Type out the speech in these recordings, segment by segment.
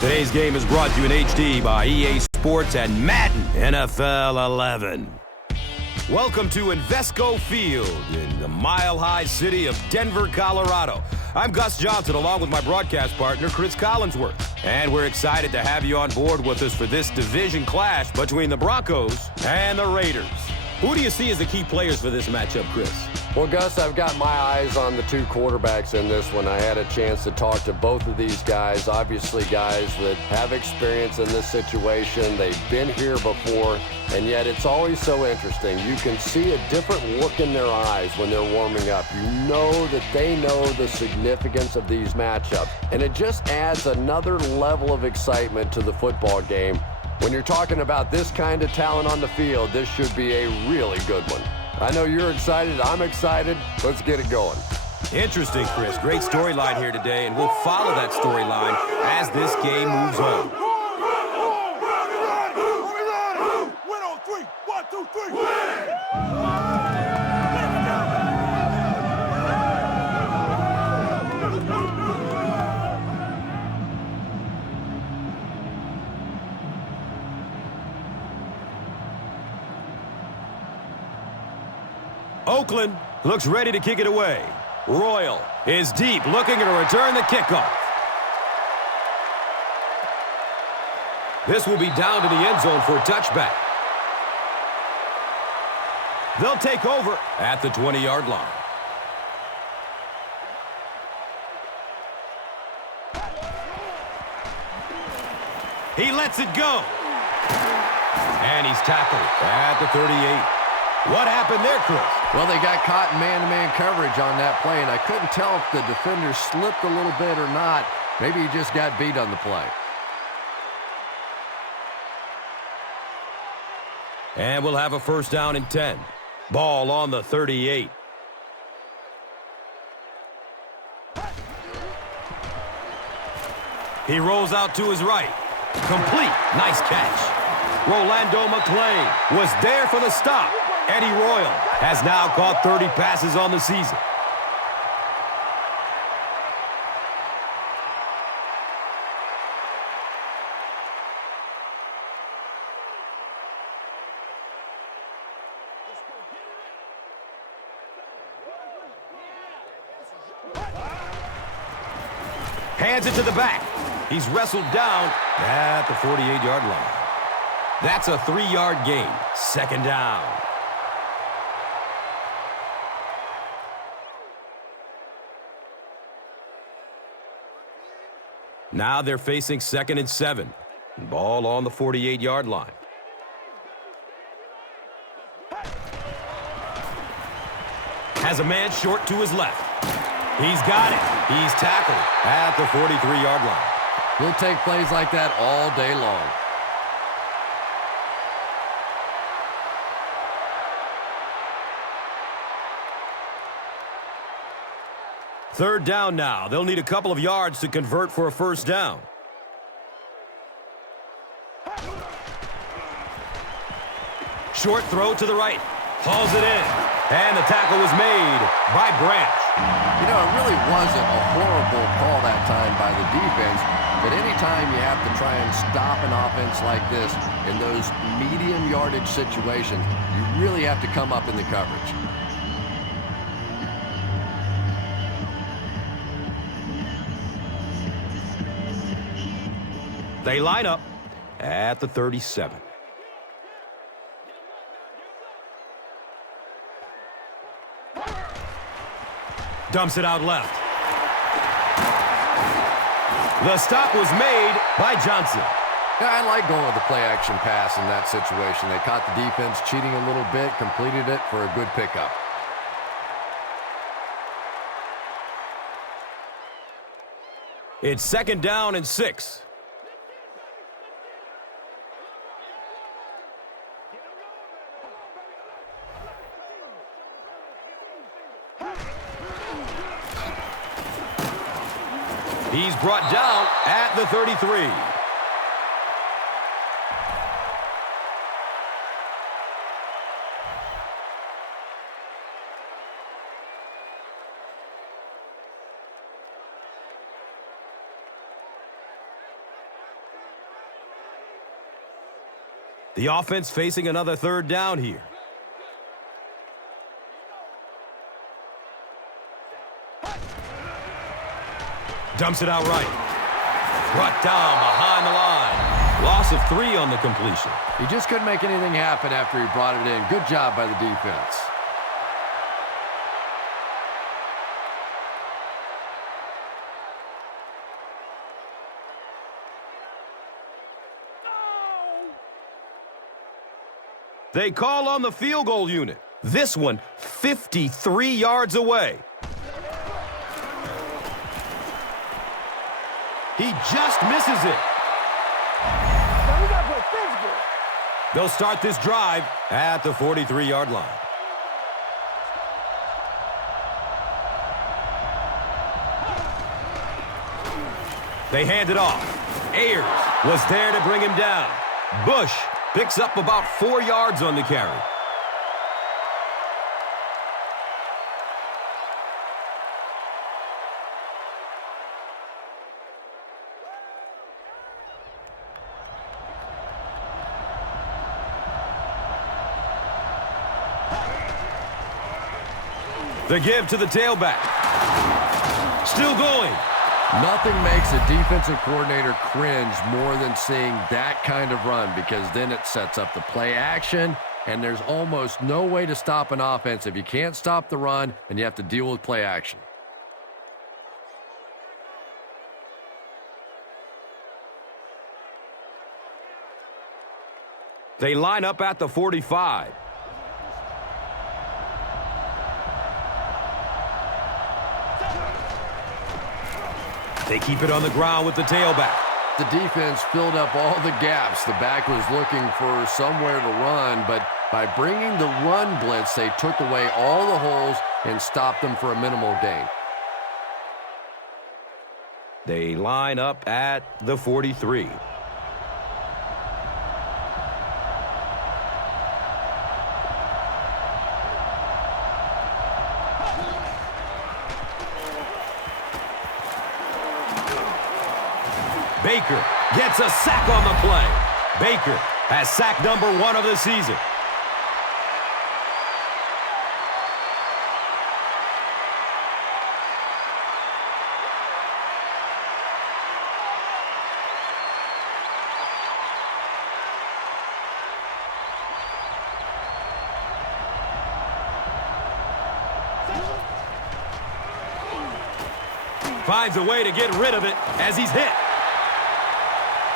Today's game is brought to you in HD by EA Sports and Madden NFL 11. Welcome to Invesco Field in the mile-high city of Denver, Colorado. I'm Gus Johnson along with my broadcast partner, Cris Collinsworth. And we're excited to have you on board with us for this division clash between the Broncos and the Raiders. Who do you see as the key players for this matchup, Cris? Well, Gus, I've got my eyes on the two quarterbacks in this one. I had a chance to talk to both of these guys, obviously guys that have experience in this situation. They've been here before, and yet it's always so interesting. You can see a different look in their eyes when they're warming up. You know that they know the significance of these matchups, and it just adds another level of excitement to the football game. When you're talking about this kind of talent on the field, this should be a really good one. I know you're excited. I'm excited. Let's get it going. Interesting, Cris. Great storyline here today, and we'll follow that storyline as this game moves on. Win on three. 1, 2, 3. Oakland looks ready to kick it away. Royal is deep, looking to return the kickoff. This will be down to the end zone for a touchback. They'll take over at the 20-yard line. He lets it go. And he's tackled at the 38. What happened there, Cris? Well, they got caught in man-to-man coverage on that play, and I couldn't tell if the defender slipped a little bit or not. Maybe he just got beat on the play. And we'll have a first down and 10. Ball on the 38. He rolls out to his right. Complete. Nice catch. Rolando McClain was there for the stop. Eddie Royal has now caught 30 passes on the season. Hands it to the back. He's wrestled down at the 48-yard line. That's a 3-yard gain. Second down. Now they're facing 2nd and 7. Ball on the 48-yard line. Has a man short to his left. He's got it. He's tackled at the 43-yard line. He'll take plays like that all day long. Third down now. They'll need a couple of yards to convert for a first down. Short throw to the right. Hauls it in. And the tackle was made by Branch. You know, it really wasn't a horrible call that time by the defense, but anytime you have to try and stop an offense like this in those medium yardage situations, you really have to come up in the coverage. They line up at the 37. Dumps it out left. The stop was made by Johnson. Yeah, I like going with the play-action pass in that situation. They caught the defense cheating a little bit, completed it for a good pickup. It's 2nd down and 6. He's brought down at the 33. The offense facing another third down here. Dumps it out right. Brought down behind the line. Loss of 3 on the completion. He just couldn't make anything happen after he brought it in. Good job by the defense. They call on the field goal unit. This one 53 yards away. He just misses it. Now we gotta play physical. They'll start this drive at the 43-yard line. They hand it off. Ayers was there to bring him down. Bush picks up about 4 yards on the carry. The give to the tailback. Still going. Nothing makes a defensive coordinator cringe more than seeing that kind of run, because then it sets up the play action, and there's almost no way to stop an offense if you can't stop the run and you have to deal with play action. They line up at the 45. They keep it on the ground with the tailback. The defense filled up all the gaps. The back was looking for somewhere to run, but by bringing the run blitz, they took away all the holes and stopped them for a minimal gain. They line up at the 43. Baker gets a sack on the play. Baker has sack number 1 of the season. Finds a way to get rid of it as he's hit.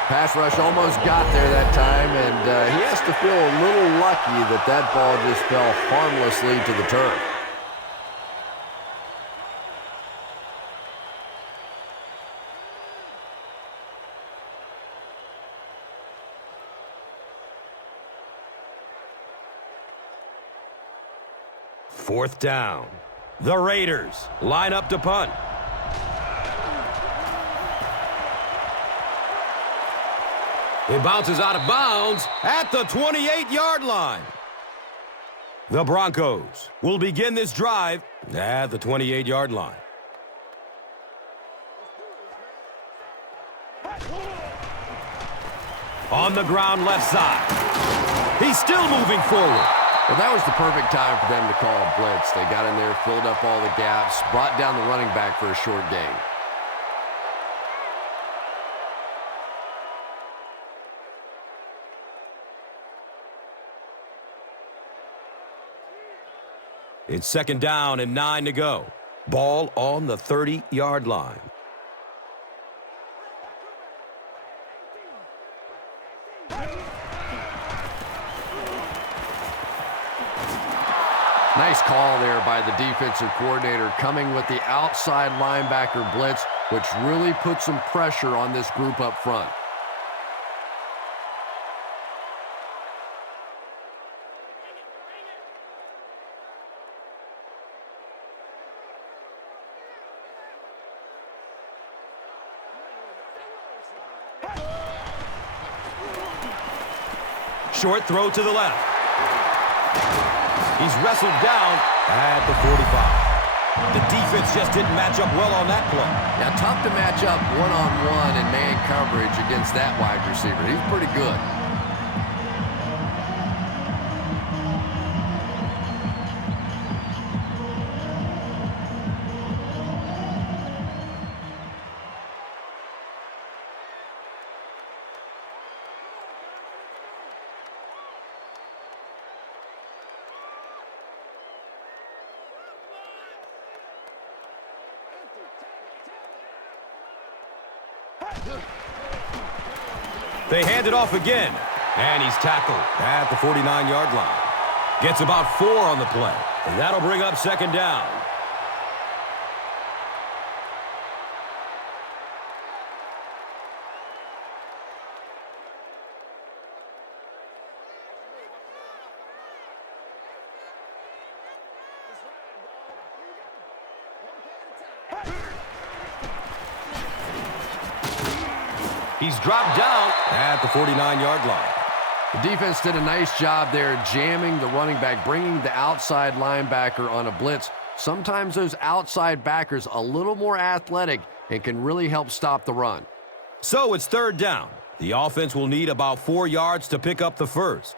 Pass rush almost got there that time, and he has to feel a little lucky that that ball just fell harmlessly to the turf. Fourth down. The Raiders line up to punt. It bounces out of bounds at the 28-yard line. The Broncos will begin this drive at the 28-yard line. On the ground left side. He's still moving forward. Well, that was the perfect time for them to call a blitz. They got in there, filled up all the gaps, brought down the running back for a short gain. It's 2nd down and 9 to go. Ball on the 30-yard line. Nice call there by the defensive coordinator, coming with the outside linebacker blitz, which really put some pressure on this group up front. Short throw to the left. He's wrestled down at the 45. The defense just didn't match up well on that play. Yeah, tough to match up one-on-one in man coverage against that wide receiver. He's pretty good. They hand it off again, and he's tackled at the 49-yard line. Gets about 4 on the play, and that'll bring up second down. He's dropped down at the 49-yard line. The defense did a nice job there jamming the running back, bringing the outside linebacker on a blitz. Sometimes those outside backers a little more athletic and can really help stop the run. So it's third down. The offense will need about 4 yards to pick up the first.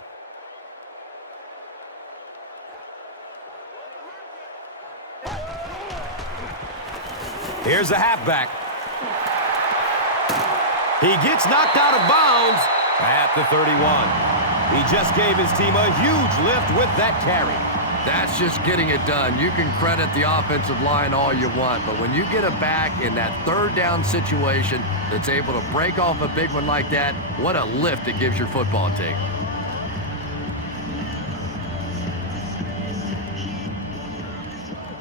Here's the halfback. He gets knocked out of bounds at the 31. He just gave his team a huge lift with that carry. That's just getting it done. You can credit the offensive line all you want, but when you get a back in that third down situation that's able to break off a big one like that, what a lift it gives your football team.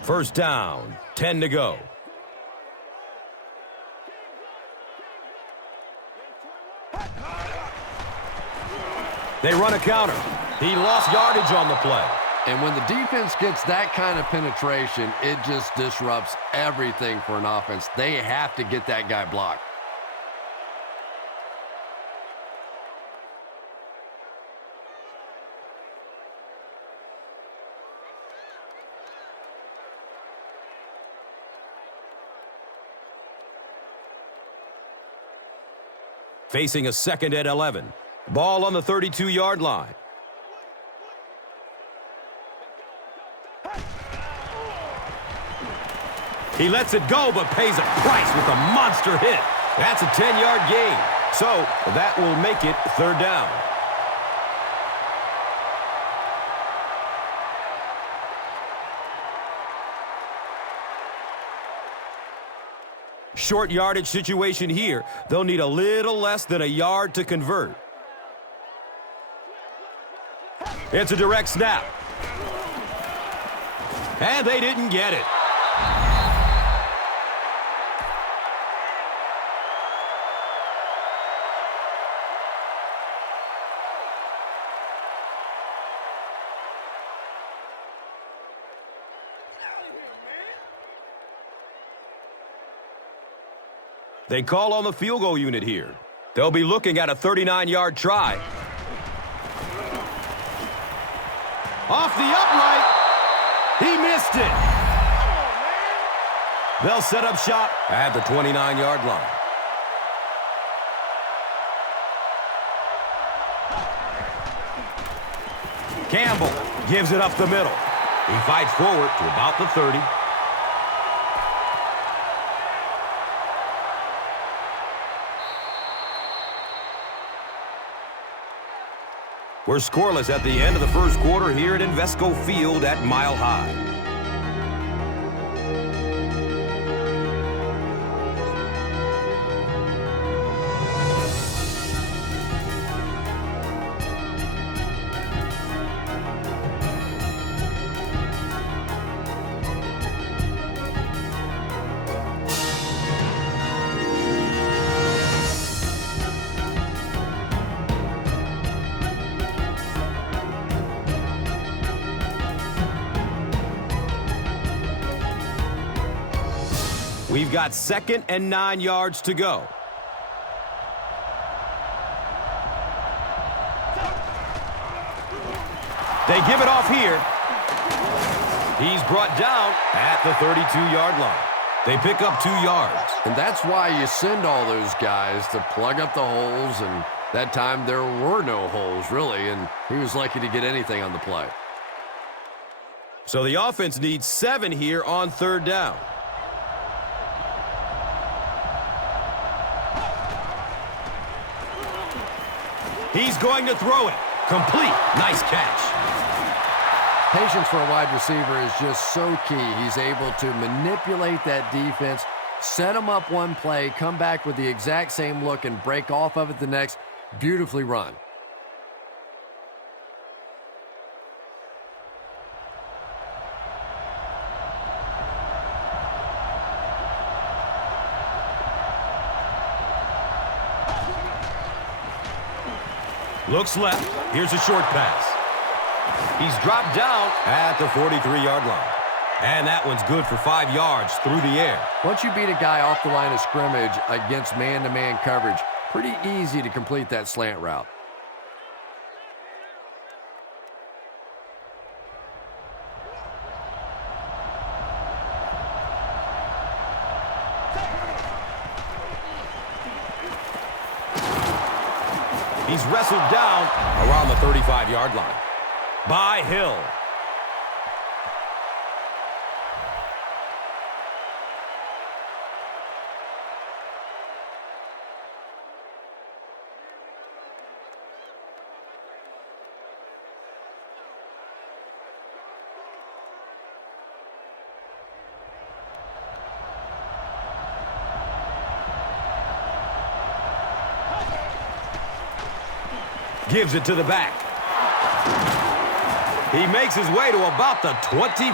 First down, 10 to go. They run a counter. He lost yardage on the play. And when the defense gets that kind of penetration, it just disrupts everything for an offense. They have to get that guy blocked. Facing a second and 11. Ball on the 32-yard line. He lets it go, but pays a price with a monster hit. That's a 10-yard gain. So that will make it third down. Short yardage situation here. They'll need a little less than a yard to convert. It's a direct snap. And they didn't get it. They call on the field goal unit here. They'll be looking at a 39-yard try. Off the upright. He missed it. They'll set up shop at the 29-yard line. Campbell gives it up the middle. He fights forward to about the 30. We're scoreless at the end of the first quarter here at Invesco Field at Mile High. We've got 2nd and 9 yards to go. They give it off here. He's brought down at the 32-yard line. They pick up 2 yards. And that's why you send all those guys to plug up the holes, and that time there were no holes, really, and he was lucky to get anything on the play. So the offense needs 7 here on third down. He's going to throw it. Complete. Nice catch. Patience for a wide receiver is just so key. He's able to manipulate that defense, Set them up one play, come back with the exact same look, and break off of it the next. Beautifully run. Looks left. Here's a short pass. He's dropped down at the 43-yard line. And that one's good for 5 yards through the air. Once you beat a guy off the line of scrimmage against man-to-man coverage, pretty easy to complete that slant route. He's wrestled down around the 35-yard line by Hill. Gives it to the back. He makes his way to about the 25.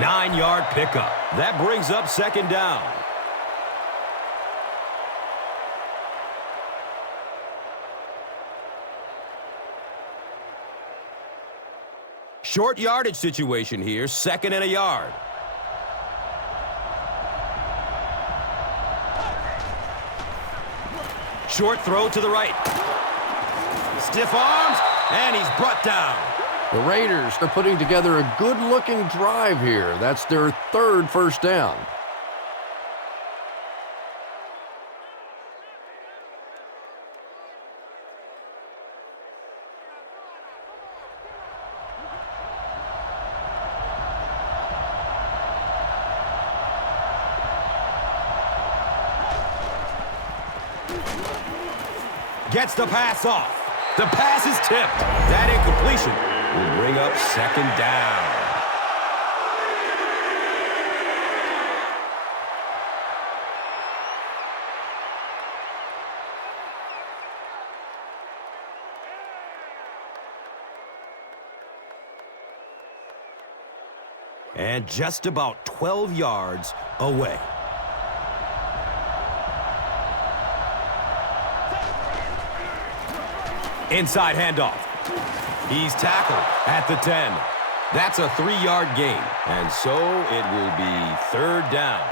9-yard pickup. That brings up second down. Short yardage situation here, 2nd and a yard. Short throw to the right. Stiff arms, and he's brought down. The Raiders are putting together a good-looking drive here. That's their 3rd first down. Gets the pass off. The pass is tipped. That incompletion will bring up second down. And just about 12 yards away. Inside handoff. He's tackled at the 10. That's a 3-yard gain. And so it will be 3rd down.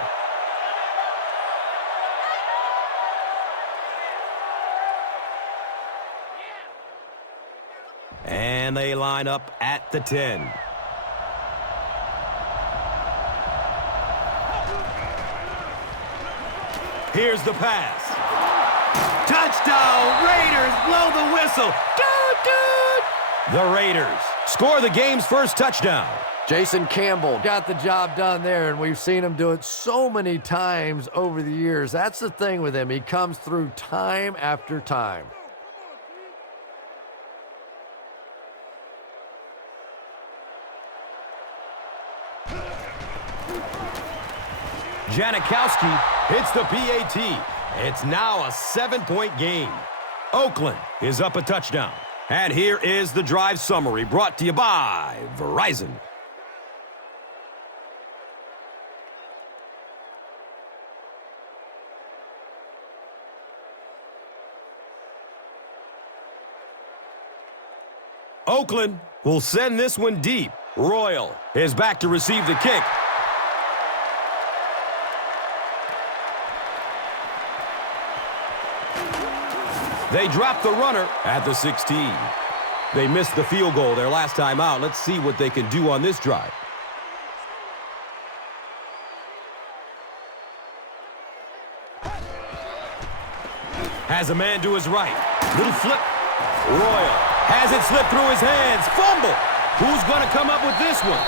And they line up at the 10. Here's the pass. Touchdown! Raiders blow the whistle. The Raiders score the game's first touchdown. Jason Campbell got the job done there, and we've seen him do it so many times over the years. That's the thing with him. He comes through time after time. Janikowski hits the PAT. It's now a 7-point game. Oakland is up a touchdown. And here is the drive summary brought to you by Verizon. Oakland will send this one deep. Royal is back to receive the kick. They drop the runner at the 16. They missed the field goal their last time out. Let's see what they can do on this drive. Has a man to his right. Little flip. Royal has it slip through his hands. Fumble. Who's going to come up with this one?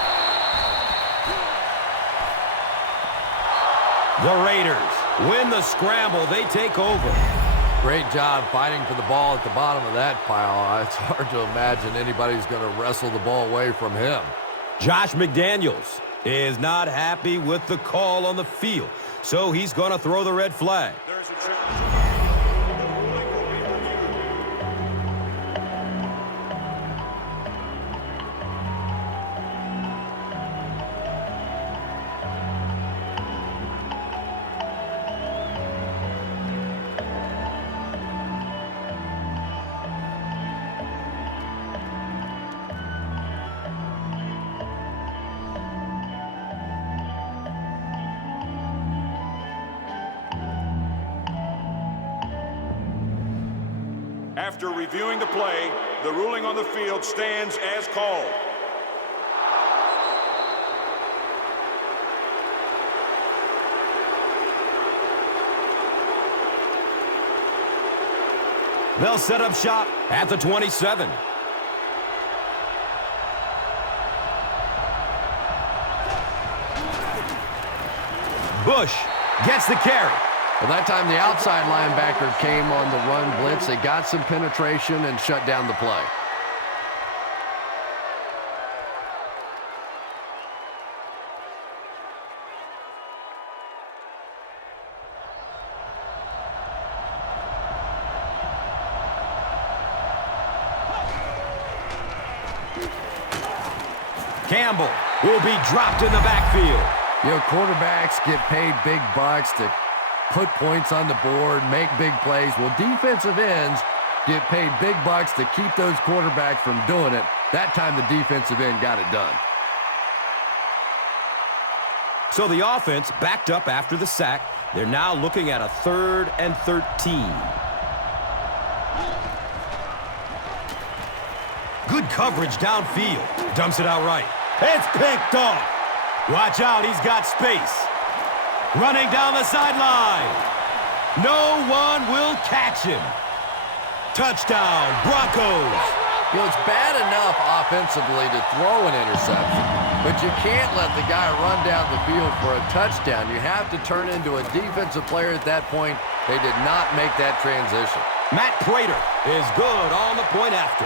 The Raiders win the scramble. They take over. Great job fighting for the ball at the bottom of that pile. It's hard to imagine anybody's going to wrestle the ball away from him. Josh McDaniels is not happy with the call on the field, so he's going to throw the red flag. There's a check. After reviewing the play, the ruling on the field stands as called. They'll set up shop at the 27. Bush gets the carry. Well, that time the outside linebacker came on the run blitz. They got some penetration and shut down the play. Campbell will be dropped in the backfield. You know, quarterbacks get paid big bucks to put points on the board, make big plays. Well, defensive ends get paid big bucks to keep those quarterbacks from doing it. That time the defensive end got it done. So the offense backed up after the sack. They're now looking at a 3rd and 13. Good coverage downfield. Dumps it out right. It's picked off. Watch out, he's got space. Running down the sideline. No one will catch him. Touchdown, Broncos. You know, it's bad enough offensively to throw an interception, but you can't let the guy run down the field for a touchdown. You have to turn into a defensive player at that point. They did not make that transition. Matt Prater is good on the point after.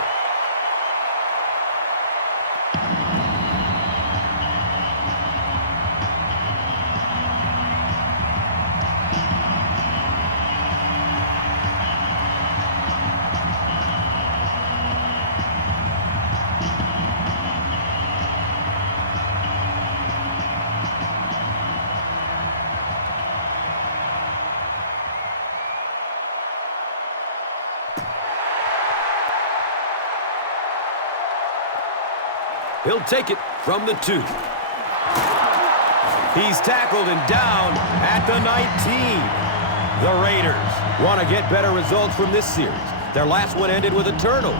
He'll take it from the 2. He's tackled and down at the 19. The Raiders want to get better results from this series. Their last one ended with a turnover.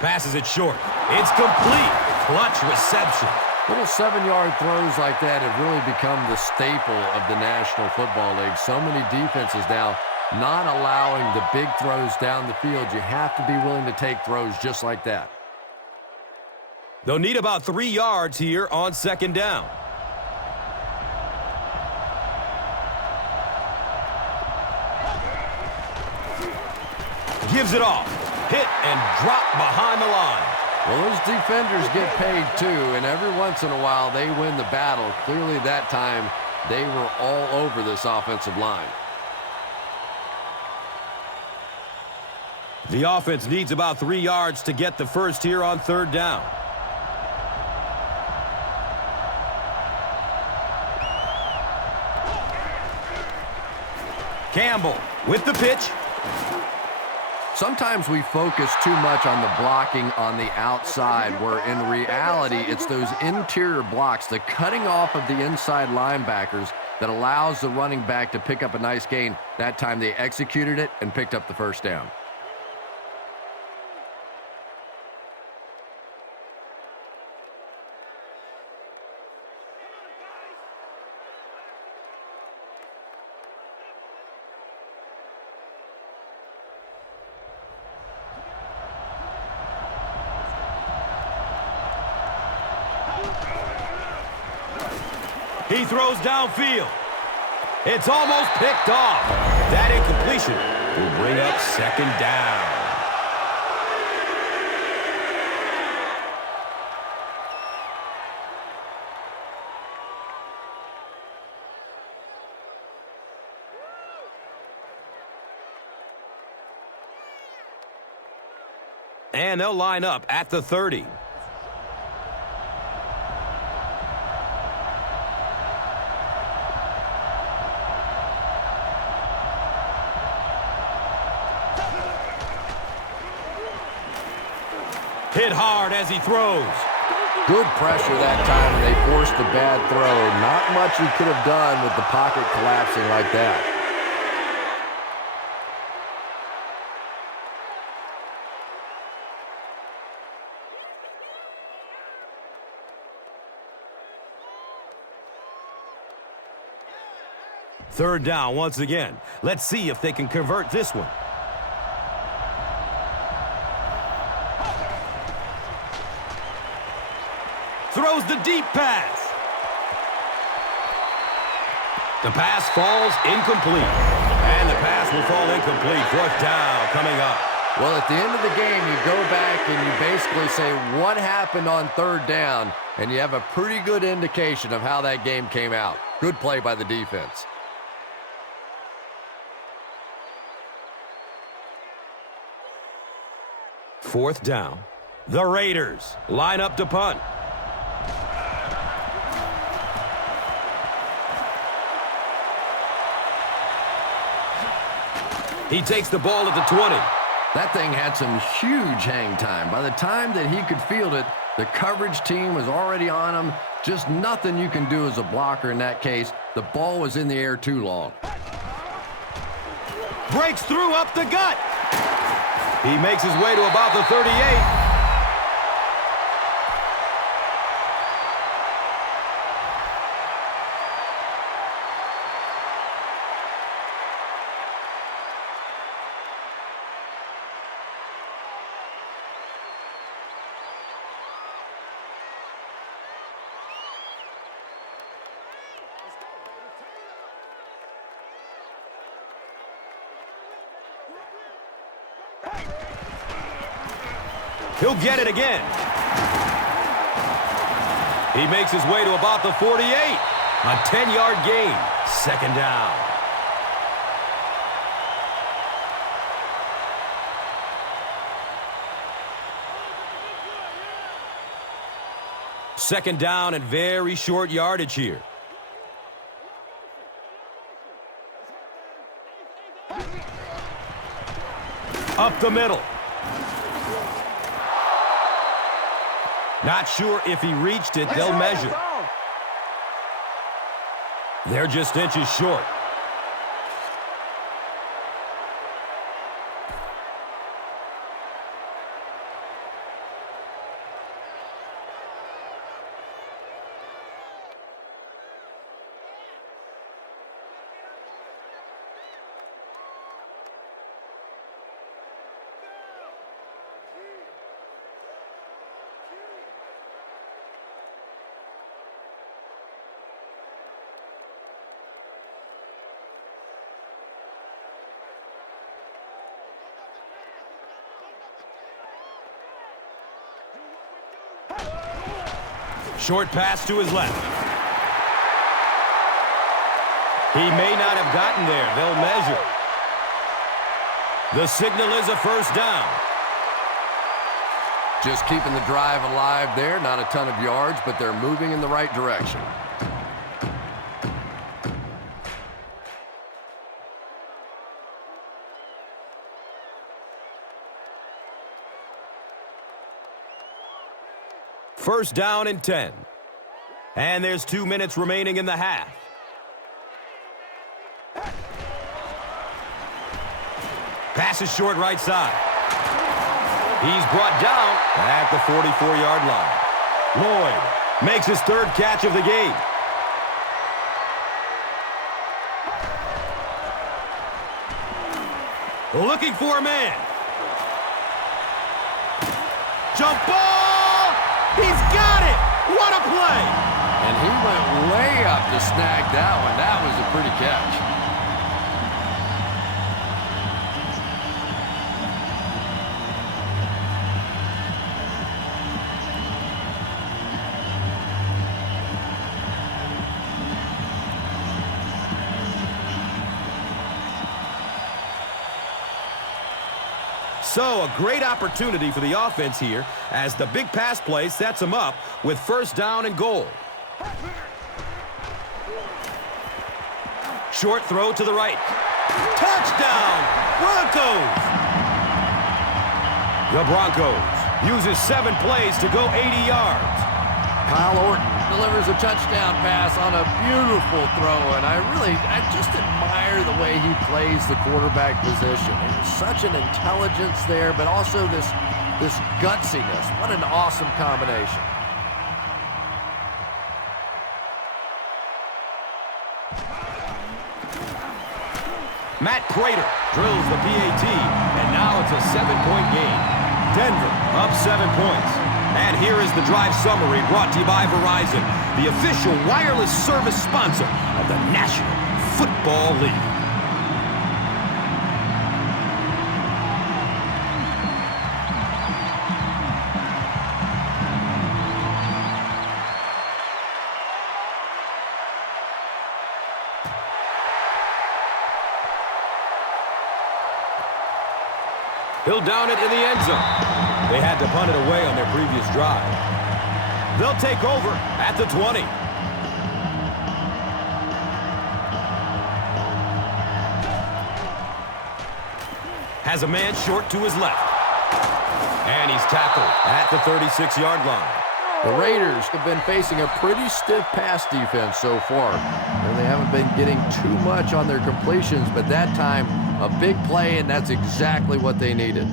Passes it short. It's complete. Clutch reception. Little 7-yard throws like that have really become the staple of the National Football League. So many defenses now not allowing the big throws down the field. You have to be willing to take throws just like that. They'll need about 3 yards here on 2nd down. Gives it off. Hit and drop behind the line. Well, those defenders get paid too, and every once in a while they win the battle. Clearly that time they were all over this offensive line. The offense needs about 3 yards to get the first here on 3rd down. Campbell with the pitch. Sometimes we focus too much on the blocking on the outside, where in reality it's those interior blocks, the cutting off of the inside linebackers that allows the running back to pick up a nice gain. That time they executed it and picked up the first down. He throws downfield. It's almost picked off. That incompletion will bring up 2nd down. and they'll line up at the 30. Hit hard as he throws. Good pressure that time, and they forced a bad throw. Not much he could have done with the pocket collapsing like that. Third down once again. Let's see if they can convert this one. Throws the deep pass. The pass falls incomplete. And the pass will fall incomplete. Fourth down coming up. Well, at the end of the game, you go back and you basically say what happened on third down, and you have a pretty good indication of how that game came out. Good play by the defense. Fourth down. The Raiders line up to punt. He takes the ball at the 20. That thing had some huge hang time. By the time that he could field it, the coverage team was already on him. Just nothing you can do as a blocker in that case. The ball was in the air too long. Breaks through up the gut. He makes his way to about the 38. He'll get it again. He makes his way to about the 48. A 10-yard gain. Second down. Second down and very short yardage here. Up the middle. Not sure if he reached it. They'll measure. They're just inches short. Short pass to his left. He may not have gotten there. They'll measure. The signal is a first down. Just keeping the drive alive there. Not a ton of yards, but they're moving in the right direction. First down and 10. And there's 2 minutes remaining in the half. Pass is short right side. He's brought down at the 44-yard line. Lloyd makes his third catch of the game. Looking for a man. Jump ball! He's got it! What a play! And he went way up to snag that one. That was a pretty catch. So a great opportunity for the offense here as the big pass play sets them up with first down and goal. Short throw to the right. Touchdown, Broncos! The Broncos uses 7 plays to go 80 yards. Kyle Orton delivers a touchdown pass on a beautiful throw, and I just admire the way he plays the quarterback position. There's such an intelligence there, but also this gutsiness. What an awesome combination. Matt Prater drills the PAT, and now it's a 7-point game. Denver up 7 points. And here is the drive summary brought to you by Verizon, the official wireless service sponsor of the National Football League. He'll down it in the end zone. They had to punt it away on their previous drive. They'll take over at the 20. Has a man short to his left. And he's tackled at the 36-yard line. The Raiders have been facing a pretty stiff pass defense so far. And they haven't been getting too much on their completions, but that time, a big play, and that's exactly what they needed.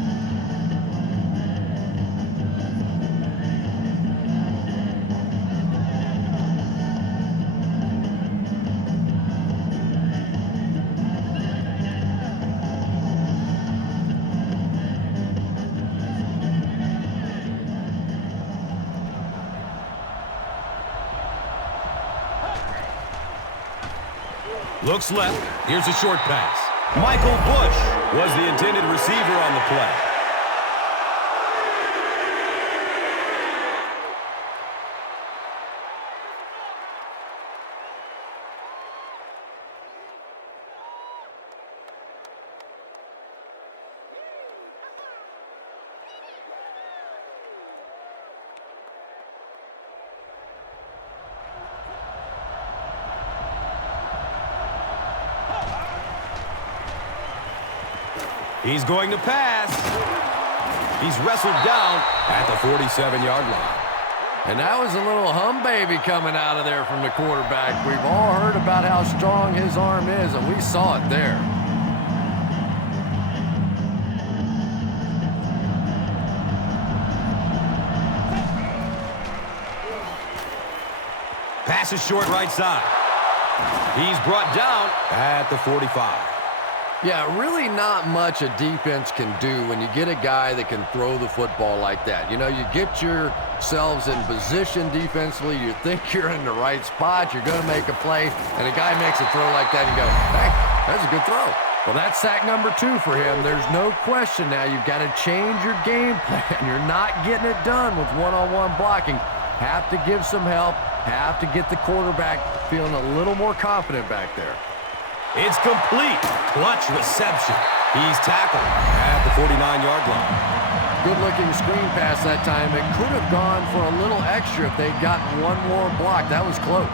Looks left. Here's a short pass. Michael Bush was the intended receiver on the play. He's going to pass. He's wrestled down at the 47-yard line. And that was a little hum baby coming out of there from the quarterback. We've all heard about how strong his arm is, and we saw it there. Pass is short right side. He's brought down at the 45. Yeah, really not much a defense can do when you get a guy that can throw the football like that. You know, you get yourselves in position defensively, you think you're in the right spot, you're going to make a play, and a guy makes a throw like that, and you go, hey, that's a good throw. Well, that's sack number 2 for him. There's no question now. You've got to change your game plan. You're not getting it done with one-on-one blocking. Have to give some help, have to get the quarterback feeling a little more confident back there. It's complete. Clutch reception. He's tackled at the 49-yard line. Good-looking screen pass that time. It could have gone for a little extra if they'd gotten one more block. That was close.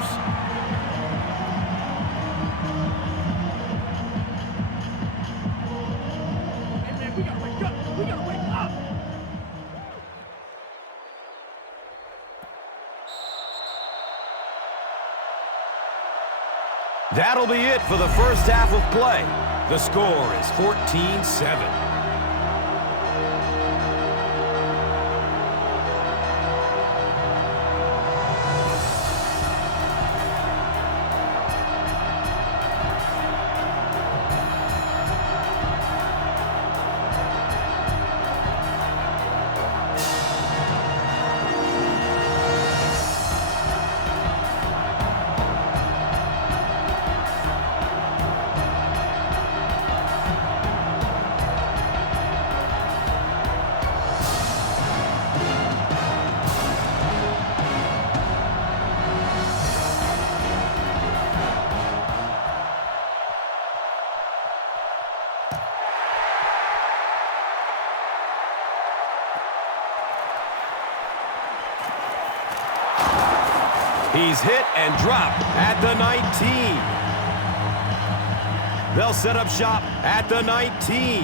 Hey, man, we gotta wake up. We gotta wake up. That'll be it for the first half of play. The score is 14-7. He's hit and dropped at the 19. They'll set up shop at the 19.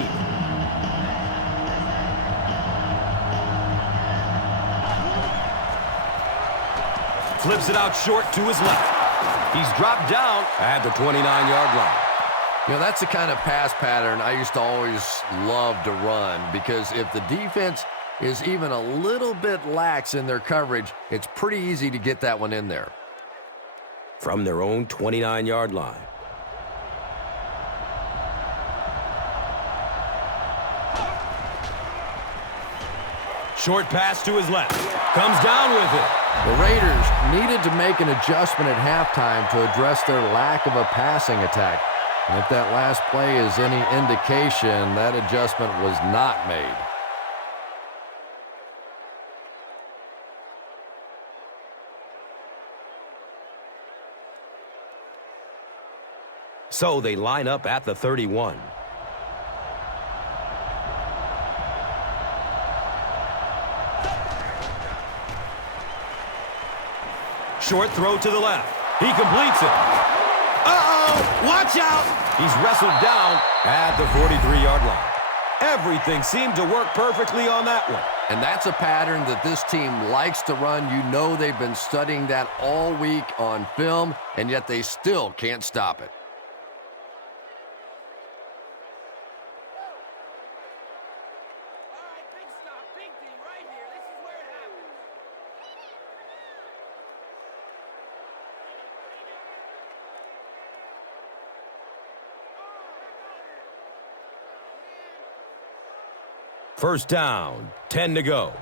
Flips it out short to his left. He's dropped down at the 29-yard line. You know, that's the kind of pass pattern I used to always love to run, because if the defense is even a little bit lax in their coverage, it's pretty easy to get that one in there. From their own 29-yard line. Short pass to his left. Comes down with it. The Raiders needed to make an adjustment at halftime to address their lack of a passing attack. And if that last play is any indication, that adjustment was not made. So they line up at the 31. Short throw to the left. He completes it. Uh-oh! Watch out! He's wrestled down at the 43-yard line. Everything seemed to work perfectly on that one. And that's a pattern that this team likes to run. You know they've been studying that all week on film, and yet they still can't stop it. First down, 10 to go.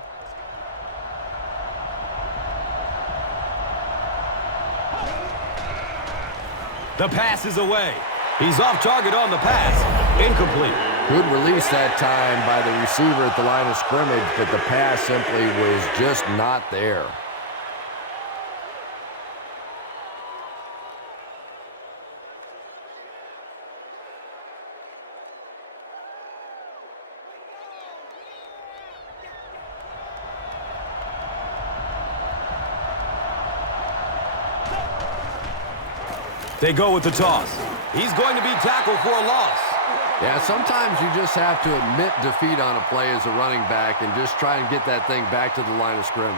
The pass is away. He's off target on the pass. Incomplete. Good release that time by the receiver at the line of scrimmage, but the pass simply was just not there. They go with the toss. He's going to be tackled for a loss. Yeah, sometimes you just have to admit defeat on a play as a running back and just try and get that thing back to the line of scrimmage.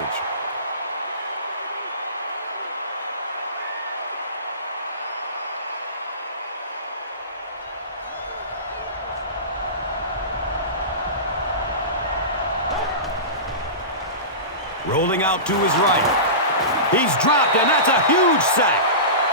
Rolling out to his right. He's dropped, and that's a huge sack.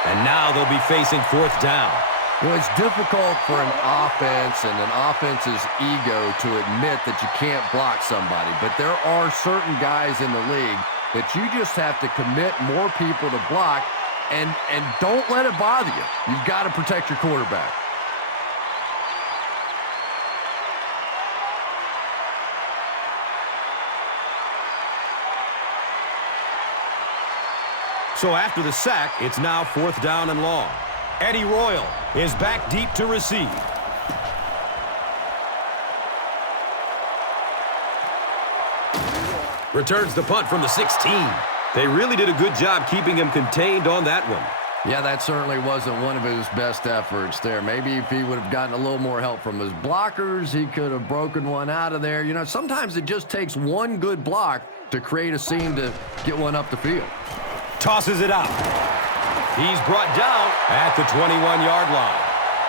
And now they'll be facing fourth down. You know, it's difficult for an offense and an offense's ego to admit that you can't block somebody. But there are certain guys in the league that you just have to commit more people to block, and don't let it bother you. You've got to protect your quarterback. So after the sack, it's now fourth down and long. Eddie Royal is back deep to receive. Returns the punt from the 16. They really did a good job keeping him contained on that one. Yeah, that certainly wasn't one of his best efforts there. Maybe if he would have gotten a little more help from his blockers, he could have broken one out of there. You know, sometimes it just takes one good block to create a scene to get one up the field. Tosses it out. He's brought down at the 21-yard line.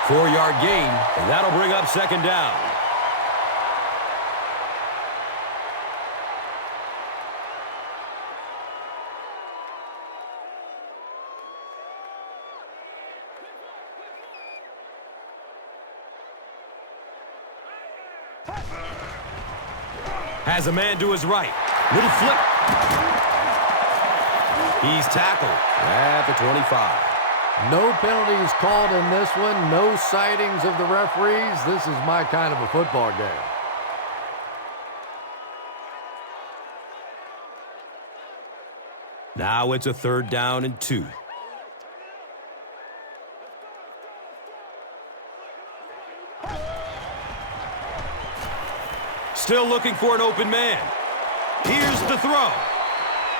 4-yard gain, and that'll bring up second down. Has a man to his right. Little flip. He's tackled at the 25. No penalties called in this one. No sightings of the referees. This is my kind of a football game. Now it's a third down and 2. Still looking for an open man. Here's the throw.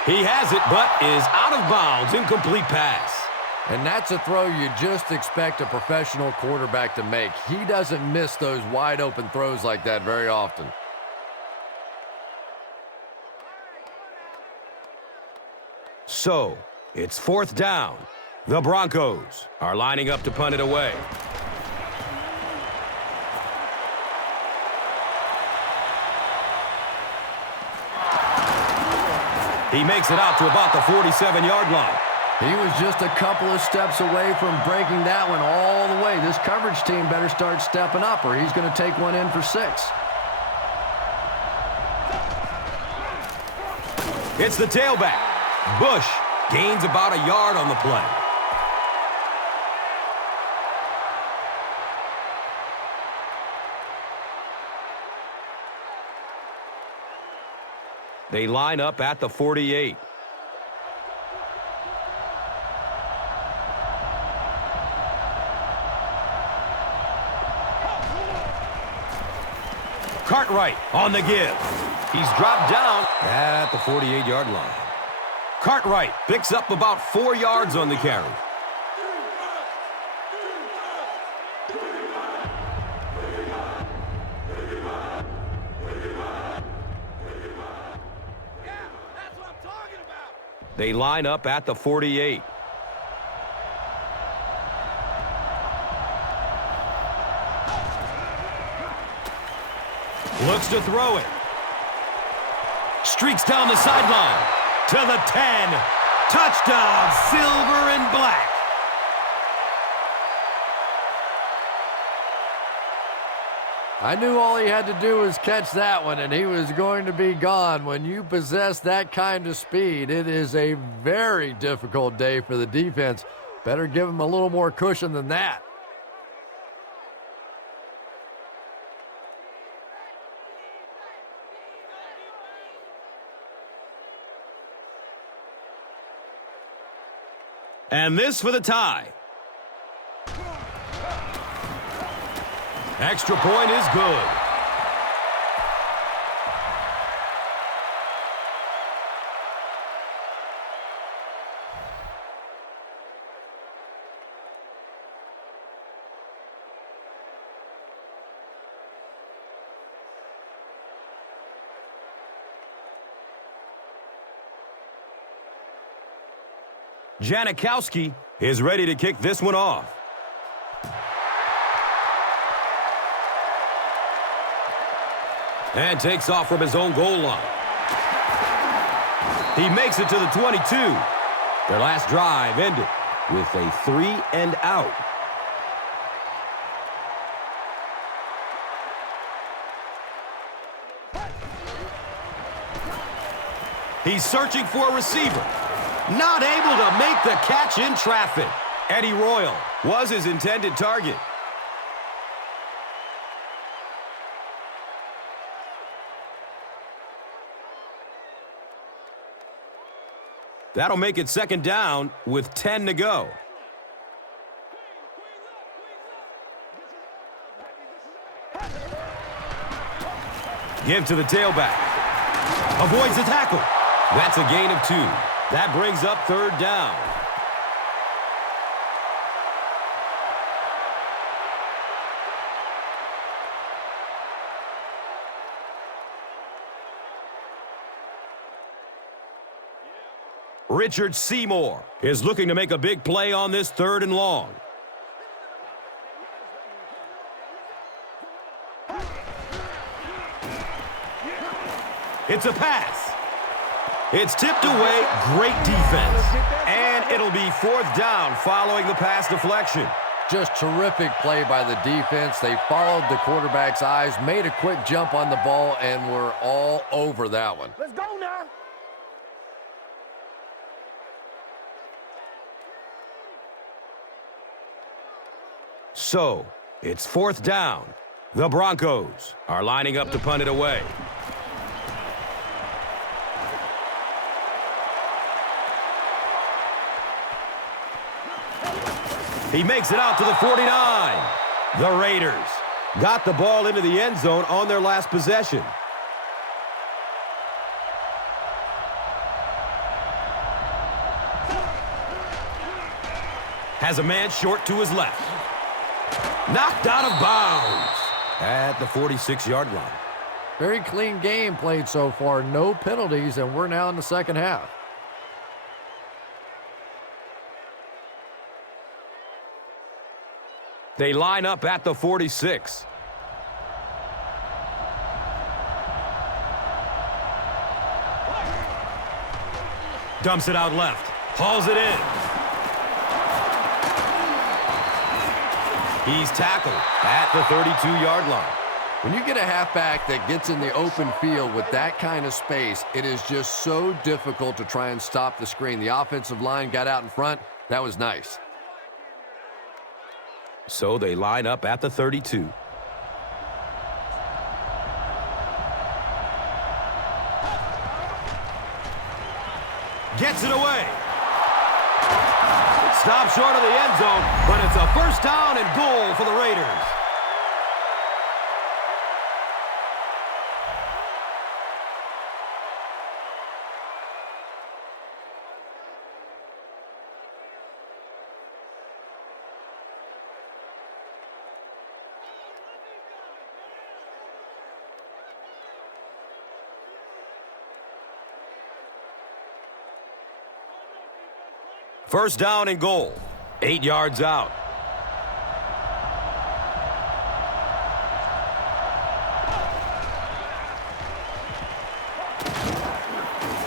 He has it, but is out of bounds. Incomplete pass. And that's a throw you just expect a professional quarterback to make. He doesn't miss those wide open throws like that very often. So, it's 4th down. The Broncos are lining up to punt it away. He makes it out to about the 47-yard line. He was just a couple of steps away from breaking that one all the way. This coverage team better start stepping up or he's going to take one in for 6. It's the tailback. Bush gains about a yard on the play. They line up at the 48. Cartwright on the give. He's dropped down at the 48-yard line. Cartwright picks up about 4 yards on the carry. They line up at the 48. Looks to throw it. Streaks down the sideline. To the 10. Touchdown, silver and black. I knew all he had to do was catch that one, and he was going to be gone. When you possess that kind of speed, it is a very difficult day for the defense. Better give him a little more cushion than that. And this for the tie. Extra point is good. Janikowski is ready to kick this one off. And takes off from his own goal line. He makes it to the 22. Their last drive ended with a 3 and out. He's searching for a receiver. Not able to make the catch in traffic. Eddie Royal was his intended target. That'll make it 2nd down with 10 to go. Give to the tailback. Avoids the tackle. That's a gain of 2. That brings up 3rd down. Richard Seymour is looking to make a big play on this 3rd and long. It's a pass. It's tipped away. Great defense. And it'll be 4th down following the pass deflection. Just terrific play by the defense. They followed the quarterback's eyes, made a quick jump on the ball, and were all over that one. Let's go now. So, it's 4th down. The Broncos are lining up to punt it away. He makes it out to the 49. The Raiders got the ball into the end zone on their last possession. Has a man short to his left. Knocked out of bounds at the 46-yard line. Very clean game played so far. No penalties, and we're now in the second half. They line up at the 46. Dumps it out left. Hauls it in. He's tackled at the 32-yard line. When you get a halfback that gets in the open field with that kind of space, it is just so difficult to try and stop the screen. The offensive line got out in front. That was nice. So they line up at the 32. Gets it away. Stop short of the end zone, but it's a first down and goal for the Raiders. First down and goal. 8 yards out.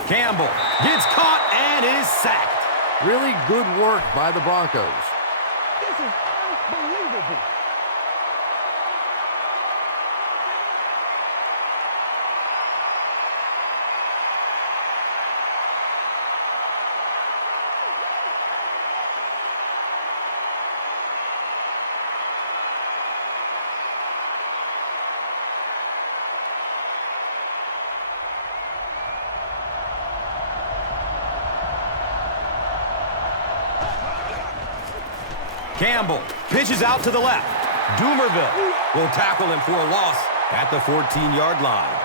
Campbell gets caught and is sacked. Really good work by the Broncos. This is unbelievable. Campbell pitches out to the left. Doomerville will tackle him for a loss at the 14-yard line.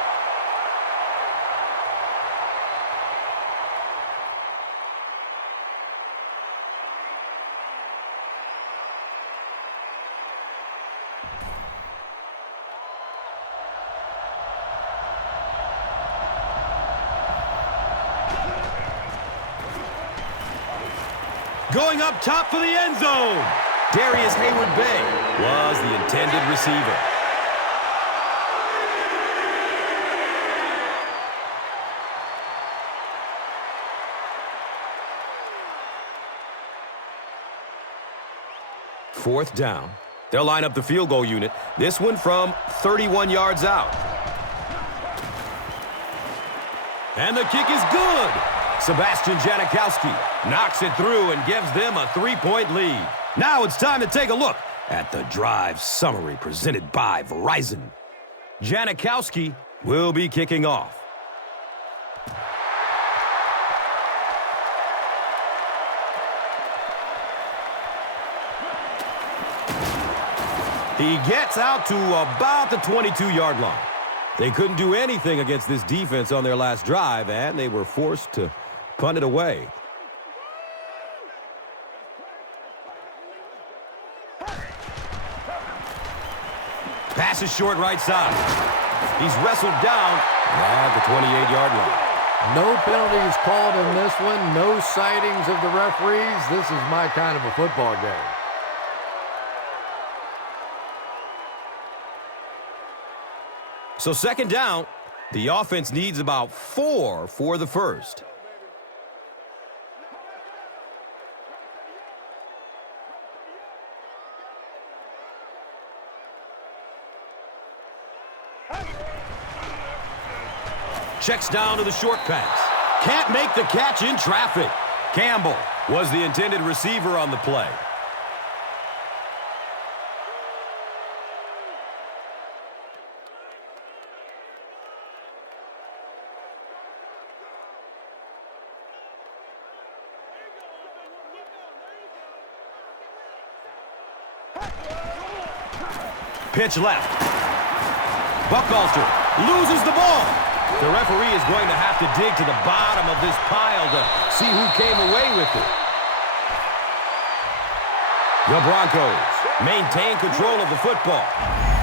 Going up top for the end zone. Darius Hayward-Bay was the intended receiver. Fourth down. They'll line up the field goal unit. This one from 31 yards out. And the kick is good. Sebastian Janikowski knocks it through and gives them a 3-point lead. Now it's time to take a look at the drive summary presented by Verizon. Janikowski will be kicking off. He gets out to about the 22-yard line. They couldn't do anything against this defense on their last drive, and they were forced to punt it away. Pass is short right side. He's wrestled down at the 28-yard line. No penalties called in this one. No sightings of the referees. This is my kind of a football game. So second down, the offense needs about 4 for the first. Checks down to the short pass. Can't make the catch in traffic. Campbell was the intended receiver on the play. Pitch left. Buckhalter loses the ball. The referee is going to have to dig to the bottom of this pile to see who came away with it. The Broncos maintain control of the football.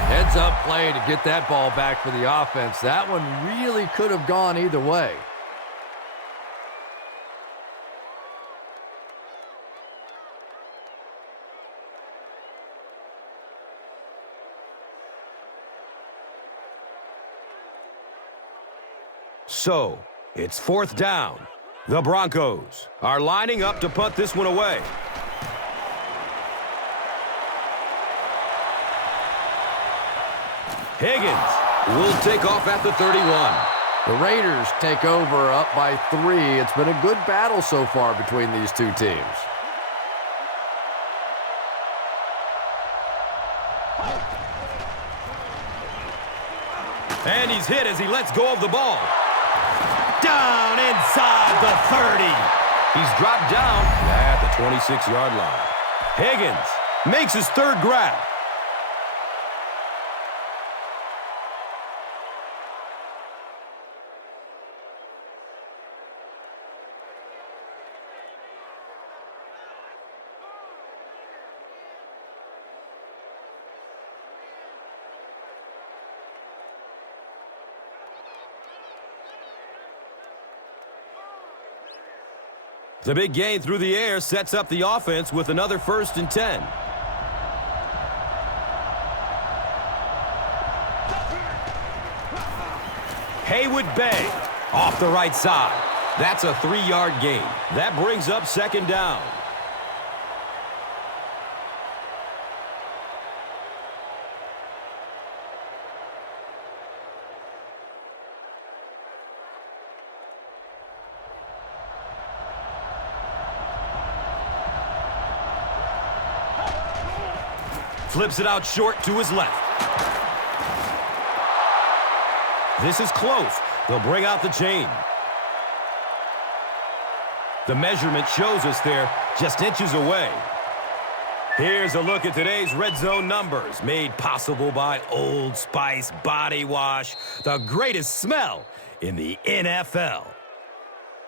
Heads-up play to get that ball back for the offense. That one really could have gone either way. So, it's 4th down. The Broncos are lining up to punt this one away. Higgins will take off at the 31. The Raiders take over up by 3. It's been a good battle so far between these two teams. And he's hit as he lets go of the ball. Down inside the 30. He's dropped down at the 26-yard line. Higgins makes his 3rd grab. The big gain through the air sets up the offense with another 1st and 10. Haywood Bay off the right side. That's a 3-yard gain. That brings up 2nd down. Flips it out short to his left. This is close. They'll bring out the chain. The measurement shows us they're just inches away. Here's a look at today's red zone numbers, made possible by Old Spice Body Wash, the greatest smell in the NFL.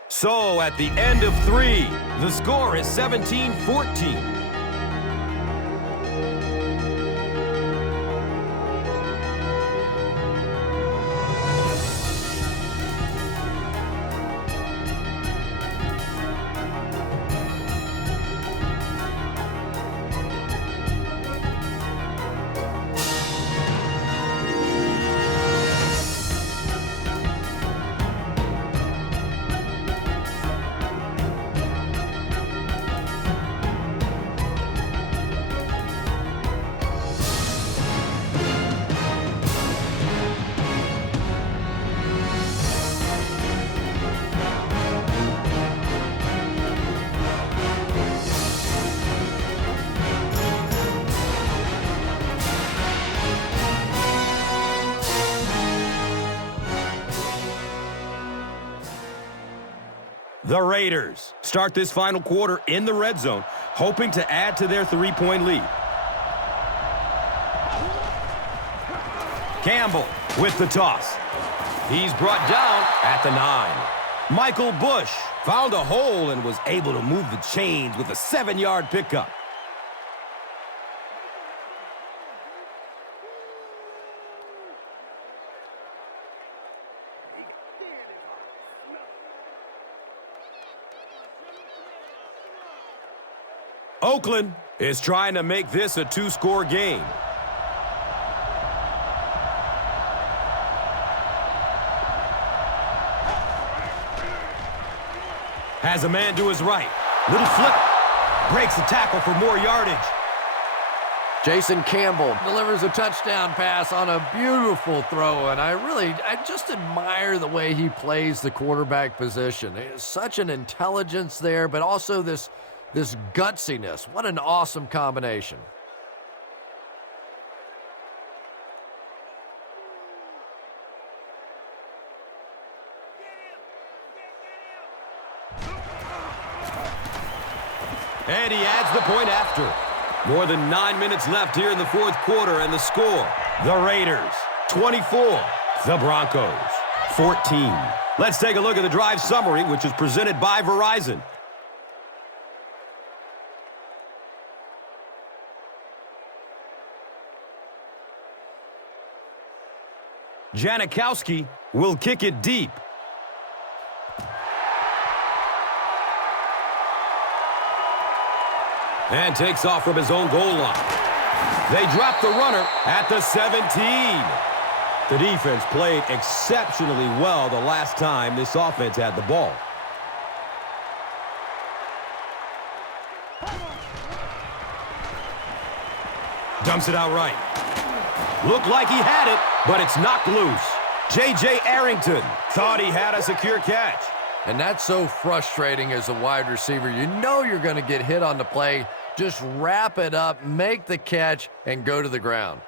So at the end of 3, the score is 17-14. The Raiders start this final quarter in the red zone, hoping to add to their 3-point lead. Campbell with the toss. He's brought down at the 9. Michael Bush found a hole and was able to move the chains with a 7-yard pickup. Oakland is trying to make this a 2-score game. Has a man to his right. Little flip. Breaks the tackle for more yardage. Jason Campbell delivers a touchdown pass on a beautiful throw, and I just admire the way he plays the quarterback position. There's such an intelligence there, but also this gutsiness. What an awesome combination. And he adds the point after. More than 9 minutes left here in the 4th quarter, and the score, the Raiders 24, the Broncos 14. Let's take a look at the drive summary, which is presented by Verizon. Janikowski will kick it deep. And takes off from his own goal line. They drop the runner at the 17. The defense played exceptionally well the last time this offense had the ball. Dumps it out right. Looked like he had it, but it's knocked loose. J.J. Arrington thought he had a secure catch. And that's so frustrating as a wide receiver. You know you're going to get hit on the play. Just wrap it up, make the catch, and go to the ground.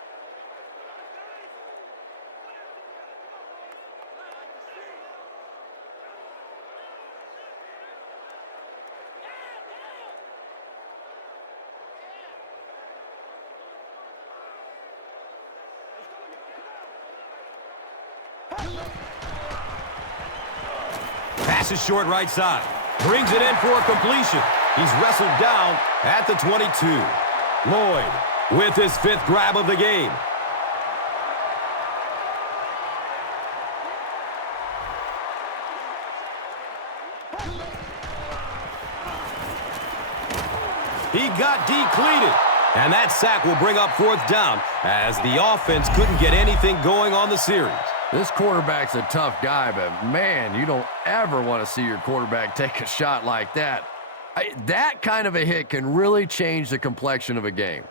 Passes short right side. Brings it in for a completion. He's wrestled down at the 22. Lloyd with his 5th grab of the game. He got decleated. And that sack will bring up 4th down as the offense couldn't get anything going on the series. This quarterback's a tough guy, but man, you don't ever want to see your quarterback take a shot like that. That kind of a hit can really change the complexion of a game.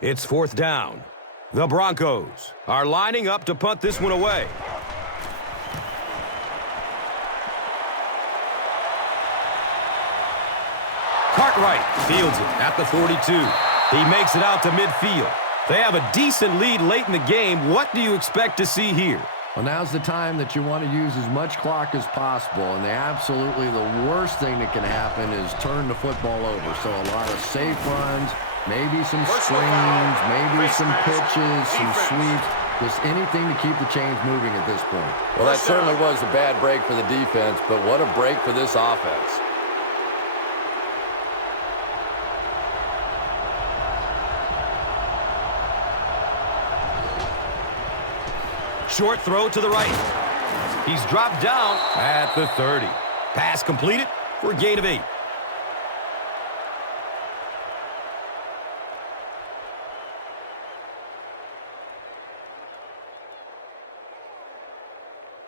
It's 4th down. The Broncos are lining up to punt this one away. Cartwright fields it at the 42. He makes it out to midfield. They have a decent lead late in the game. What do you expect to see here? Well, now's the time that you want to use as much clock as possible, and absolutely the worst thing that can happen is turn the football over. So a lot of safe runs, maybe some screens, maybe some pitches, some sweeps, just anything to keep the chains moving at this point. Well, that certainly was a bad break for the defense, but what a break for this offense. Short throw to the right. He's dropped down at the 30. Pass completed for a gain of 8.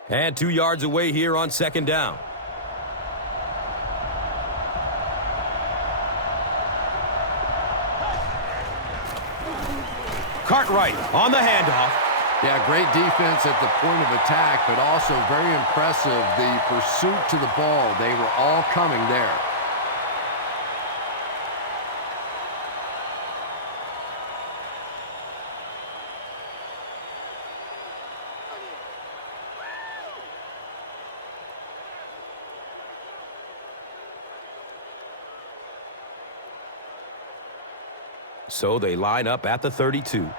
And 2 yards away here on 2nd down. Cartwright on the handoff. Yeah, great defense at the point of attack, but also very impressive, the pursuit to the ball. They were all coming there. So they line up at the 32.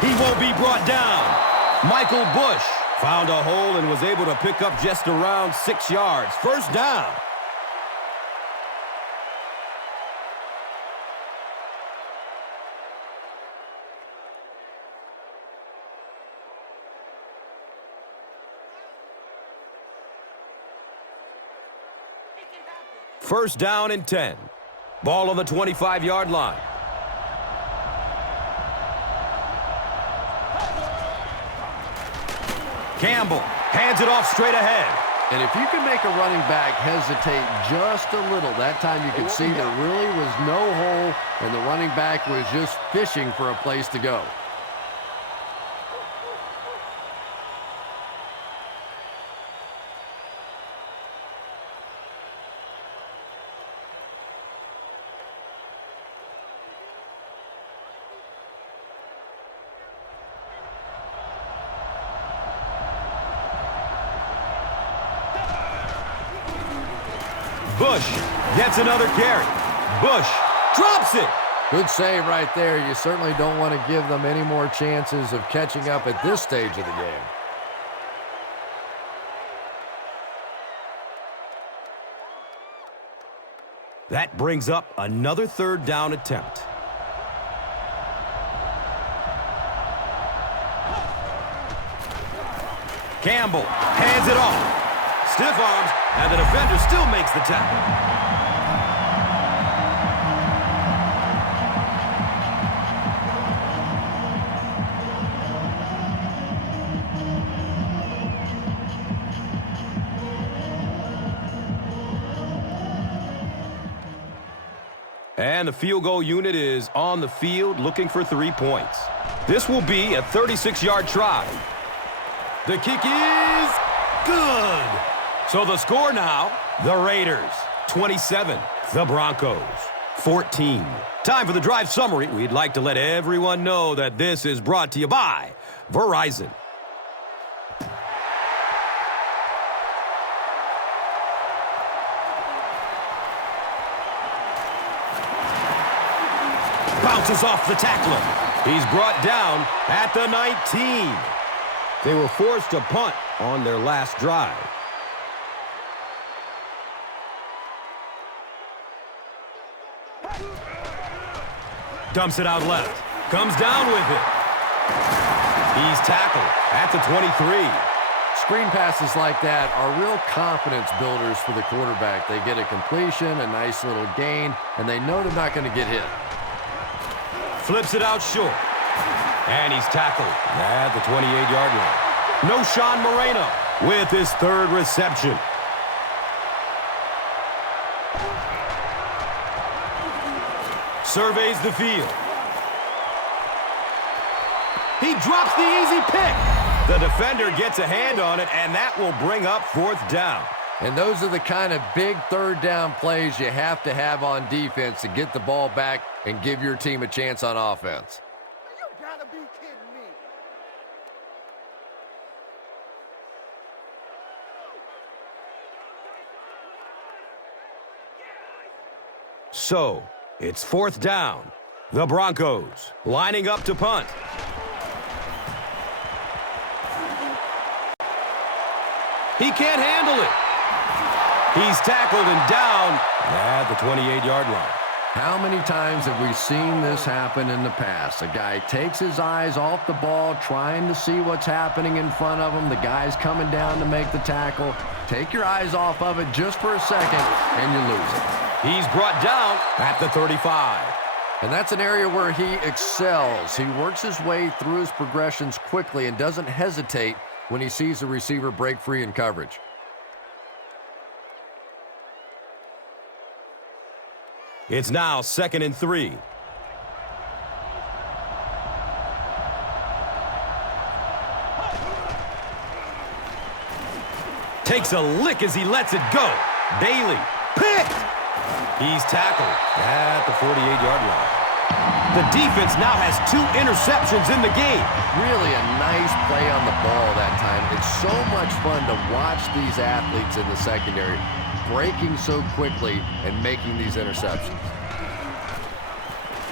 He won't be brought down. Michael Bush found a hole and was able to pick up just around 6 yards. 1st down. First down and 10. Ball on the 25-yard line. Campbell hands it off straight ahead. And if you can make a running back hesitate just a little, that time you could see there really was no hole, and the running back was just fishing for a place to go. Bush gets another carry. Bush drops it. Good save right there. You certainly don't want to give them any more chances of catching up at this stage of the game. That brings up another third down attempt. Campbell hands it off. Stiff arms, and the defender still makes the tackle. And the field goal unit is on the field looking for 3 points. This will be a 36-yard try. The kick is good. So the score now, the Raiders 27, the Broncos 14. Time for the drive summary. We'd like to let everyone know that this is brought to you by Verizon. Bounces off the tackler. He's brought down at the 19. They were forced to punt on their last drive. Dumps it out left. Comes down with it. He's tackled at the 23. Screen passes like that are real confidence builders for the quarterback. They get a completion, a nice little gain, and they know they're not going to get hit. Flips it out short. And he's tackled at the 28-yard line. No Sean Moreno with his third reception. Surveys the field. He drops the easy pick. The defender gets a hand on it, and that will bring up fourth down. And those are the kind of big third down plays you have to have on defense to get the ball back and give your team a chance on offense. You gotta be kidding me. So, it's fourth down. The Broncos lining up to punt. He can't handle it. He's tackled and down at the 28-yard line. How many times have we seen this happen in the past? A guy takes his eyes off the ball, trying to see what's happening in front of him. The guy's coming down to make the tackle. Take your eyes off of it just for a second, and you lose it. He's brought down at the 35. And that's an area where he excels. He works his way through his progressions quickly and doesn't hesitate when he sees the receiver break free in coverage. It's now 2nd and 3. Takes a lick as he lets it go. Bailey picked. He's tackled at the 48-yard line. The defense now has 2 interceptions in the game. Really a nice play on the ball that time. It's so much fun to watch these athletes in the secondary breaking so quickly and making these interceptions.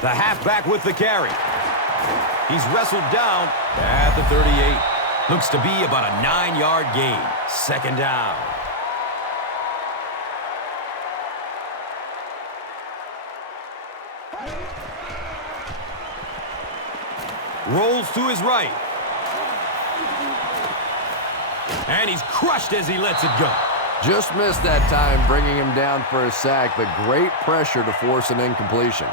The halfback with the carry. He's wrestled down at the 38. Looks to be about a 9-yard gain. 2nd down. Rolls to his right. And he's crushed as he lets it go. Just missed that time, bringing him down for a sack, but great pressure to force an incompletion.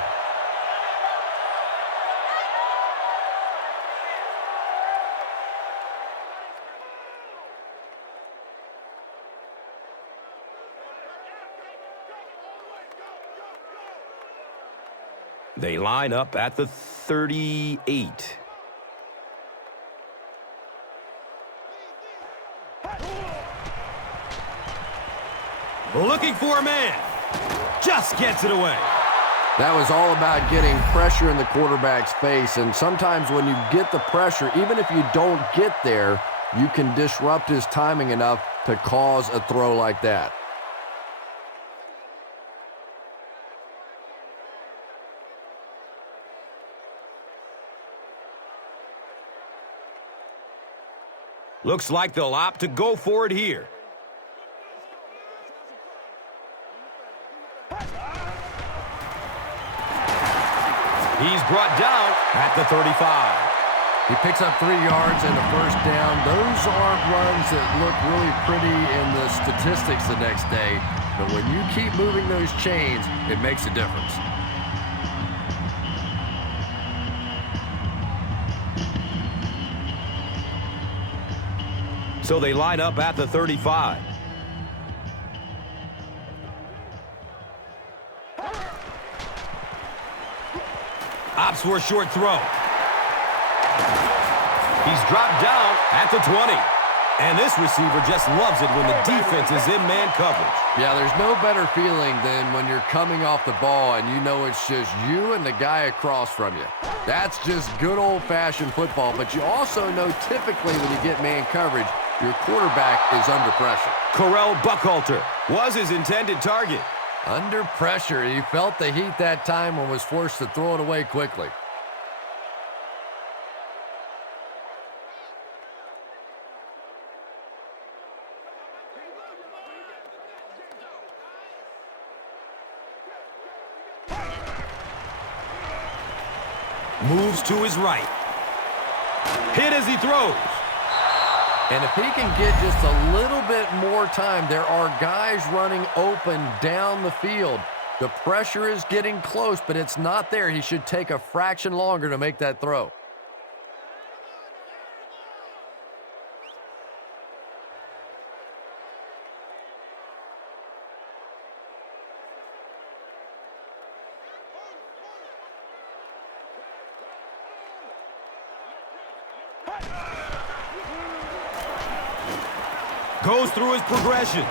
They line up at the 38. Looking for a man. Just gets it away. That was all about getting pressure in the quarterback's face, and sometimes when you get the pressure, even if you don't get there, you can disrupt his timing enough to cause a throw like that. Looks like they'll opt to go for it here. He's brought down at the 35. He picks up 3 yards and a first down. Those aren't runs that look really pretty in the statistics the next day, but when you keep moving those chains, it makes a difference. So they line up at the 35. Opts for a short throw. He's dropped down at the 20. And this receiver just loves it when the defense is in man coverage. Yeah, there's no better feeling than when you're coming off the ball and you know it's just you and the guy across from you. That's just good old-fashioned football. But you also know typically when you get man coverage, your quarterback is under pressure. Correll Buckhalter was his intended target. Under pressure, he felt the heat that time and was forced to throw it away quickly. Moves to his right. Hit as he throws. And if he can get just a little bit more time, there are guys running open down the field. The pressure is getting close, but it's not there. He should take a fraction longer to make that throw. Goes through his progression.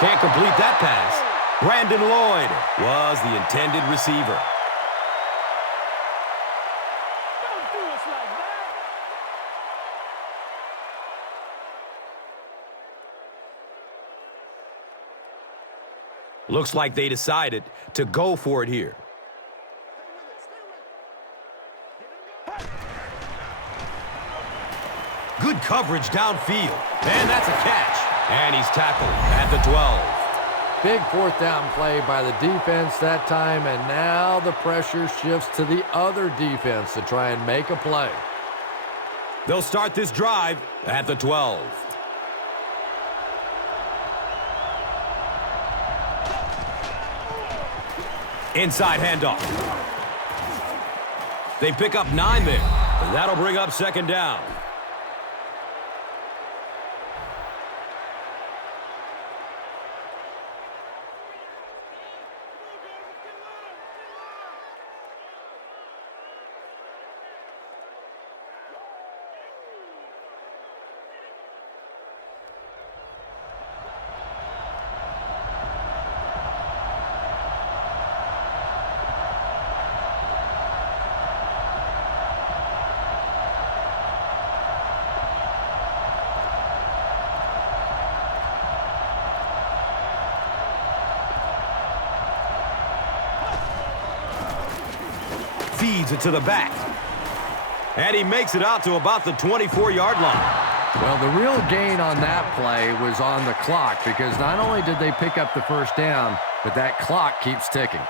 Can't complete that pass. Brandon Lloyd was the intended receiver. Don't do us like that. Looks like they decided to go for it here. Good coverage downfield. And that's a catch. And he's tackled at the 12. Big fourth down play by the defense that time, and now the pressure shifts to the other defense to try and make a play. They'll start this drive at the 12. Inside handoff. They pick up 9 there. And that'll bring up second down. Feeds it to the back. And he makes it out to about the 24-yard line. Well, the real gain on that play was on the clock, because not only did they pick up the first down, but that clock keeps ticking.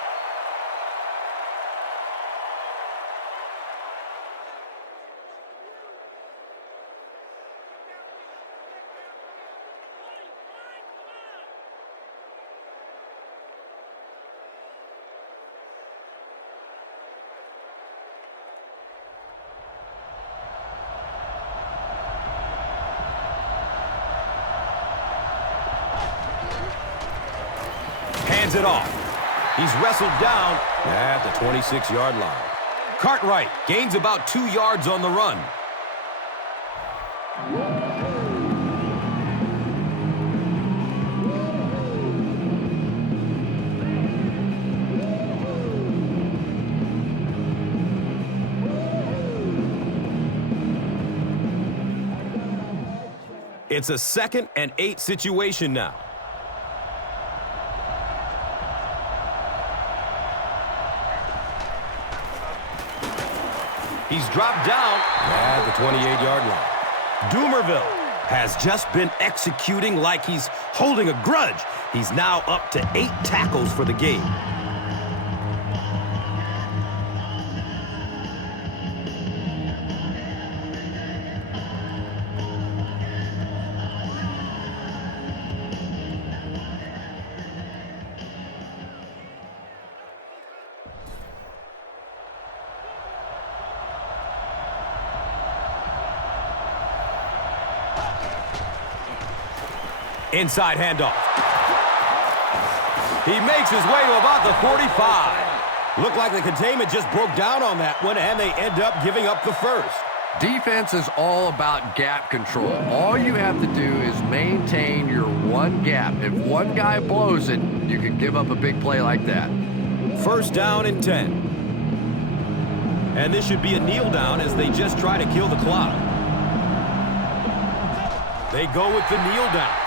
Hands it off. He's wrestled down at the 26-yard line. Cartwright gains about 2 yards on the run. It's a 2nd and 8 situation now. He's dropped down at the 28-yard line. Doomerville has just been executing like he's holding a grudge. He's now up to 8 tackles for the game. Inside handoff. He makes his way to about the 45. Looked like the containment just broke down on that one, and they end up giving up the first. Defense is all about gap control. All you have to do is maintain your one gap. If one guy blows it, you can give up a big play like that. First down and 10. And this should be a kneel down as they just try to kill the clock. They go with the kneel down.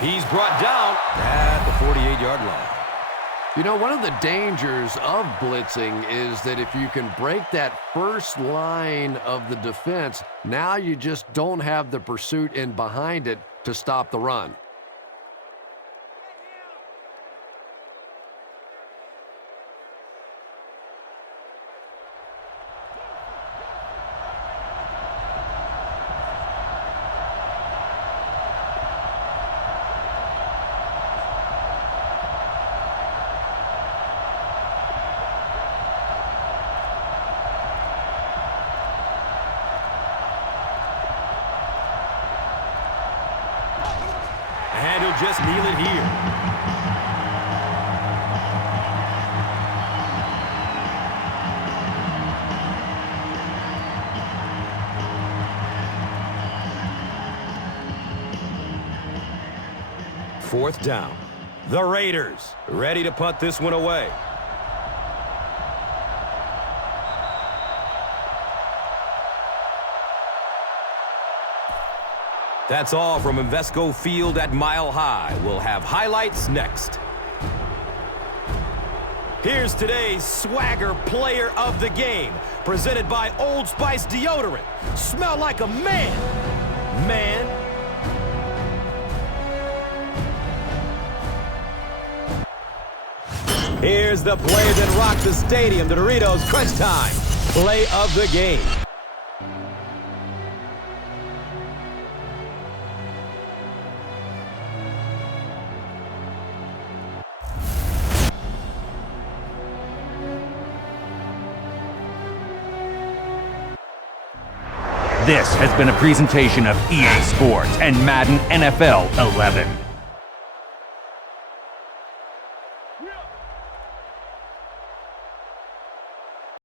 He's brought down at the 48-yard line. You know, one of the dangers of blitzing is that if you can break that first line of the defense, now you just don't have the pursuit in behind it to stop the run. And he'll just kneel it here. Fourth down. The Raiders ready to punt this one away. That's all from Invesco Field at Mile High. We'll have highlights next. Here's today's Swagger Player of the Game, presented by Old Spice Deodorant. Smell like a man. Man. Here's the play that rocked the stadium, the Doritos Crunch Time. Play of the game. This has been a presentation of EA Sports and Madden NFL 11.